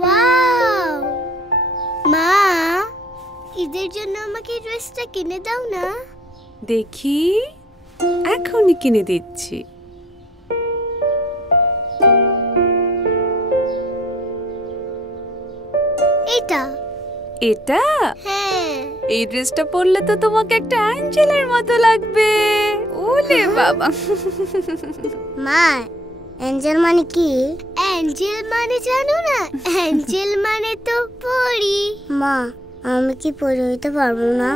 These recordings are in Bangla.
ওয়াও! মা, ঈদের জন্য আমাকে এই ড্রেসটা কিনে দাও না। দেখি, এখনই কিনে দিচ্ছি। এটা? এটা? হ্যাঁ। এই ড্রেসটা পরলে তো তোমাকে একটা অ্যাঞ্জেলের মতো লাগবে। ওলে বাবা। মা, অ্যাঞ্জেল মানে কি? অ্যাঞ্জেল মানে জানো না? অ্যাঞ্জেল মানে তো পরি। মা, আমি কি পরি হইতে পারবো না?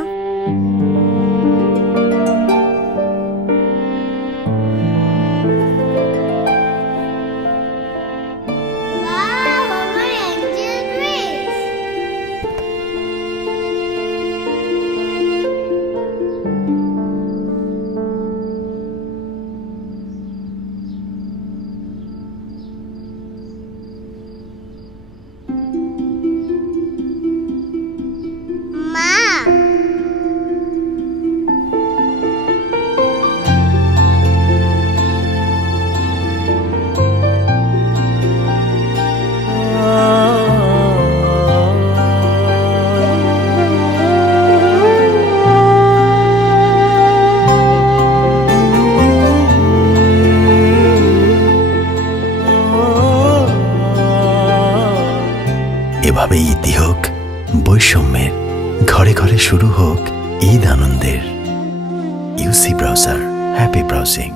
এভাবেই ইতি হোক বৈষম্যের, ঘরে ঘরে শুরু হোক ঈদ আনন্দের। UC browser, happy browsing.